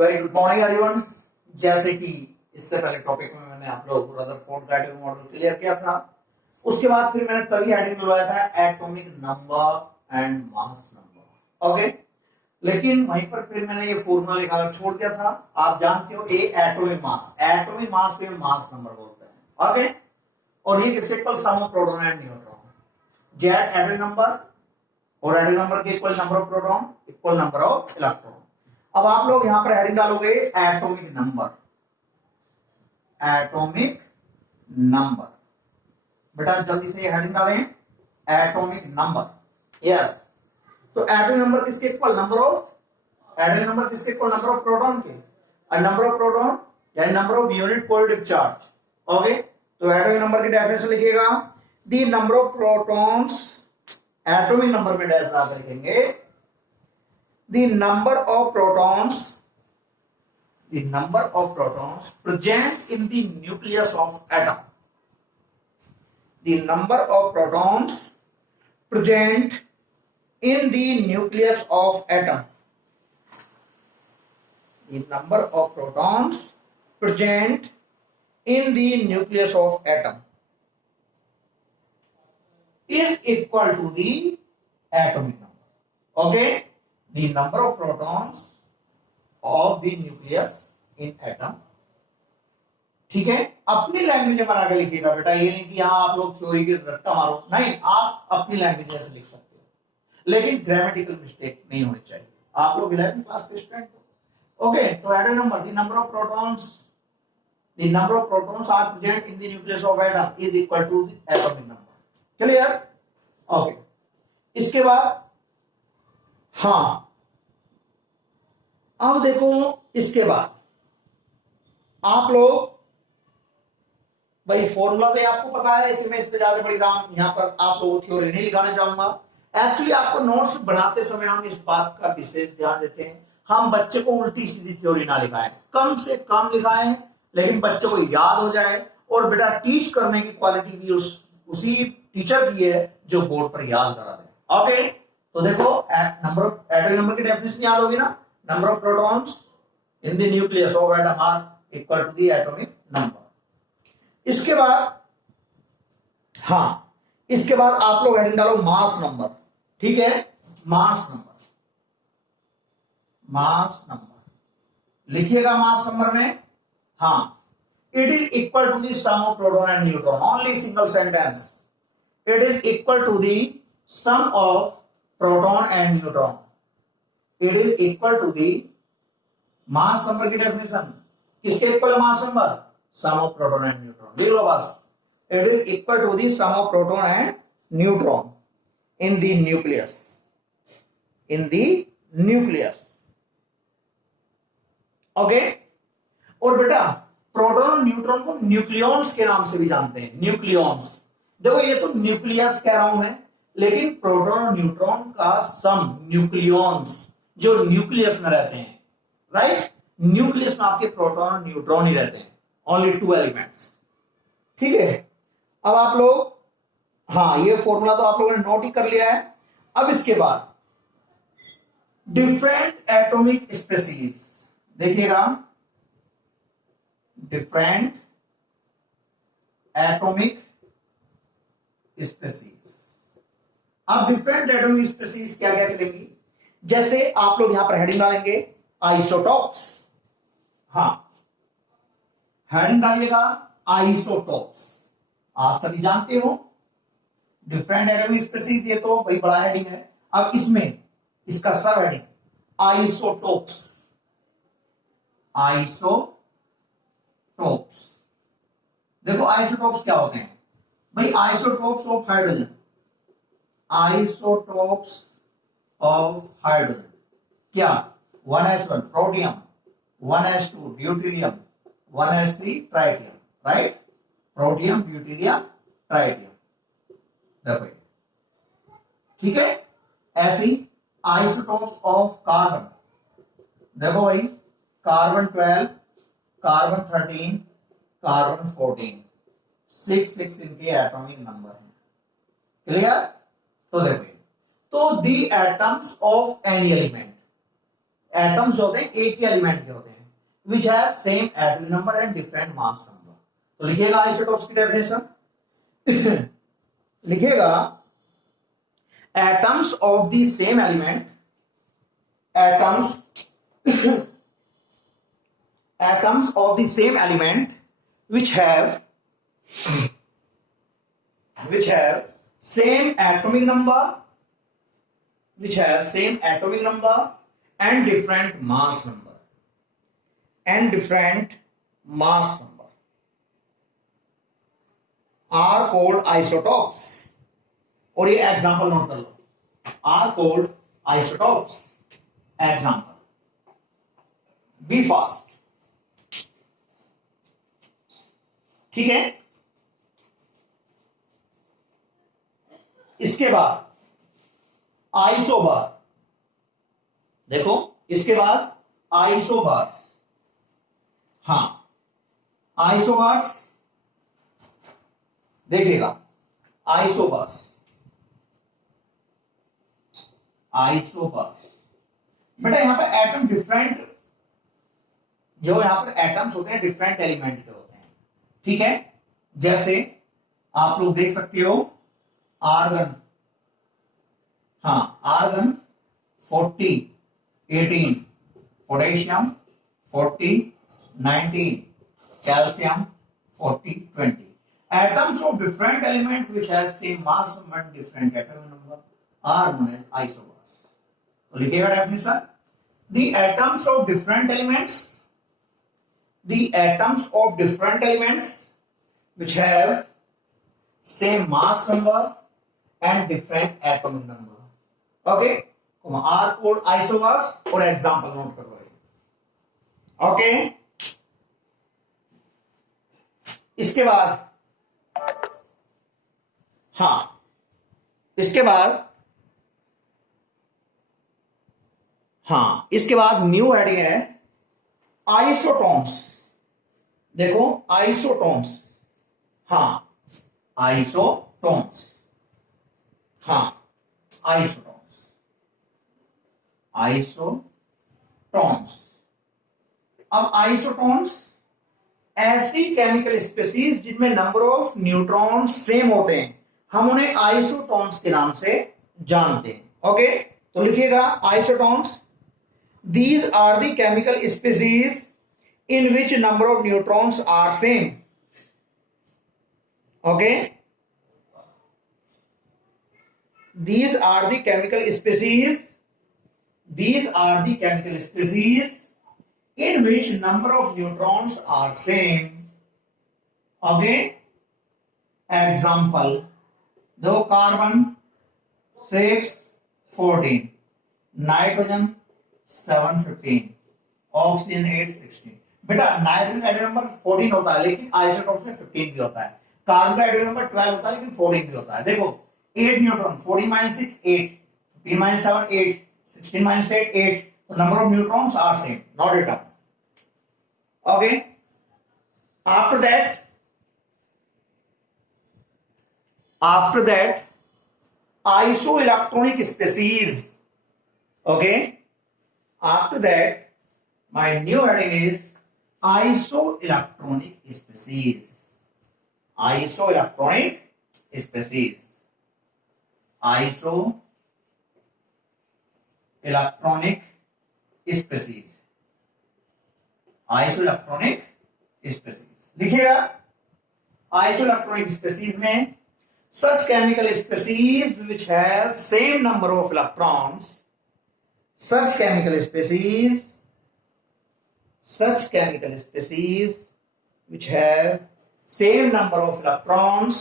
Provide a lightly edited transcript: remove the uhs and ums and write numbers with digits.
Very good morning everyone. जैसे कि इससे पहले टॉपिक में मैंने आप लोगों को रदरफोर्ड गाइडेड मॉडल क्लियर किया था, उसके बाद फिर मैंने तभी हेडिंग दिलवाया था atomic number and mass number. Okay, लेकिन वहीं पर फिर मैंने ये फॉर्मूला निकालना छोड़ दिया था। आप जानते हो ए एटॉमिक मास के मास नंबर बोलते हैं। ओके, और ये किससे equal some of proton and neutron. Z atomic number और एटॉमिक नंबर के equal number of proton equal number of electron. अब आप लोग यहां पर हेडिंग डालोगे एटॉमिक नंबर। एटॉमिक नंबर बेटा जल्दी से हेडिंग डालें, एटॉमिक नंबर। यस, तो एटॉमिक नंबर किसके इक्वल नंबर ऑफ प्रोटॉन के, और नंबर ऑफ प्रोटॉन यानी number of unit positive charge. Okay, तो एटॉमिक नंबर की डेफिनेशन लिखिएगा, the number of protons, atomic number में डैश आकर लिखेंगे the number of protons present in the nucleus of atom. The number of protons present in the nucleus of atom. The number of protons present in the nucleus of atom is equal to the atomic number. Okay, the number of protons of the nucleus in atom। ठीक है, अपनी language में बना के लिखिएगा बेटा, ये नहीं कि यहां आप लोग थ्योरी की रट्टा मारो, नहीं, आप अपनी लैंग्वेज से लिख सकते हो, लेकिन ग्रामेटिकल मिस्टेक नहीं होनी चाहिए। आप लोग 11th क्लास के स्टूडेंट हो। ओके, तो atomic number, the number of protons are present in the nucleus of atom is equal to the atomic number. Clear? Okay, इसके बाद हाँ, अब देखो, इसके बाद आप लोग भाई फॉर्मूला तो आपको पता है, इसमें इस पे ज्यादा बड़ी राम यहां पर आप लोगों को थ्योरी नहीं लिखाना चाहूंगा। एक्चुअली आपको नोट्स बनाते समय हम इस बात का विशेष ध्यान देते हैं, हम बच्चे को उल्टी सीधी थ्योरी ना लिखाएं, कम से कम लिखाएं, लेकिन बच्चे को याद हो जाए। और बेटा टीच करने की क्वालिटी भी उसी टीचर की है जो बोर्ड पर याद करा दे। ओके, तो देखो एटॉमिक नंबर की डेफिनेशन याद होगी ना, number of protons in the nucleus of atom are equal to the atomic number. इसके बाद हाँ, इसके बाद आप लोग हेडिंग डालो मास नंबर। ठीक है, मास नंबर लिखिएगा। मास नंबर में हाँ, it is equal to the sum of proton and neutron, only single sentence, it is equal to the sum of proton and neutron. It is equal to the mass number की definition, किसके equal है mass number? Sum of proton and neutron. लिख लो बस, it is equal to the sum of proton and neutron in the nucleus. Okay, और बेटा proton और neutron को न्यूक्लियॉन्स के नाम से भी जानते हैं, न्यूक्लियॉन्स। देखो ये तो न्यूक्लियस कह रहा हूं मैं, लेकिन प्रोटॉन और न्यूट्रॉन का सम न्यूक्लियॉन्स, जो न्यूक्लियस में रहते हैं, राइट, न्यूक्लियस में आपके प्रोटॉन और न्यूट्रॉन ही रहते हैं, ओनली 2 एलिमेंट्स। ठीक है, अब आप लोग हाँ, ये फॉर्मूला तो आप लोगों ने नोट ही कर लिया है। अब इसके बाद डिफरेंट एटॉमिक स्पेसीज देखिएगा, डिफरेंट एटॉमिक स्पेसीज। अब डिफरेंट एटॉमिक स्पेसीज क्या क्या चलेंगी, जैसे आप लोग यहां पर हेडिंग डालेंगे आइसोटॉप्स। हाँ, हेडिंग डालिएगा आइसोटॉप्स। आप सभी जानते हो डिफरेंट एटॉमिक स्पेसीज, ये तो भाई बड़ा हेडिंग है। अब इसमें इसका सब हेडिंग आइसोटॉप्स। देखो आइसोटॉप्स क्या होते हैं भाई? Isotopes of hydrogen, isotopes of hydrogen क्या? 1s1 protium, 1s2 deuterium, 1s3 tritium, right, protium, deuterium, tritium. देखो ठीक है, ऐसी आइसोटॉप्स ऑफ कार्बन, देखो भाई कार्बन 12, कार्बन 13, कार्बन 14, 6 इनके एटॉमिक नंबर है। क्लियर? तो देखो, तो दी atoms of any element, atoms जो होते हैं एक ही एलिमेंट के होते हैं, which have same atomic number and different mass number. तो लिखिएगा आइसोटॉप्स की डेफिनेशन लिखिएगा atoms of the same element, atoms atoms of the same element which have same atomic number, which have same atomic number and different mass number, are called isotopes। और ये example note कर लो, are called isotopes। Example, be fast, ठीक है। इसके बाद isobar, देखो इसके बाद आइसोबार्स, हाँ आइसोबार्स देखिएगा, आइसोबार्स बेटा यहां पर एटम डिफरेंट, जो यहां पर एटम्स होते हैं डिफरेंट एलिमेंट के होते हैं, ठीक है। जैसे आप लोग देख सकते हो आर्गन, हाँ argon 40 18, potassium 40 19, calcium 40 20। Atoms of different element which has same mass and different atomic number are known as isobars। तो लिखिएगा definition, the atoms of different elements, the atoms of different elements which have same mass number and different atomic number, okay, are called isobars। और example note करो, okay. इसके बाद हाँ, इसके बाद new heading है आइसोटोन्स। देखो आइसोटोन्स, हाँ आइसोटोन्स, हाँ आइसोटोन्स। अब आइसोटोन्स ऐसी केमिकल स्पीसीज जिनमें नंबर ऑफ न्यूट्रॉन सेम होते हैं, हम उन्हें आइसोटोन्स के नाम से जानते हैं, ओके। तो लिखिएगा isotones, these are the chemical species in which number of neutrons are same, okay. These are the chemical species in which number of neutrons are same, okay। Example, दो कार्बन 6 14, नाइट्रोजन 7 15, ऑक्सीजन 8 16। बेटा nitrogen atomic number 14 होता है लेकिन isotopes में 15 भी होता है, carbon का एटॉमिक नंबर 12 होता है लेकिन 14 भी होता है। देखो 8 न्यूट्रॉन, 14 - 6 8, 15 - 7 8, 16 - 8 8। तो number of neutrons are same, not return, okay. after that isoelectronic species, okay। after that my new heading is isoelectronic species, isoelectronic species, isoelectronic species, isoelectronic species। लिखिएगा isoelectronic species में such chemical species which have same number of electrons, such chemical species which have same number of electrons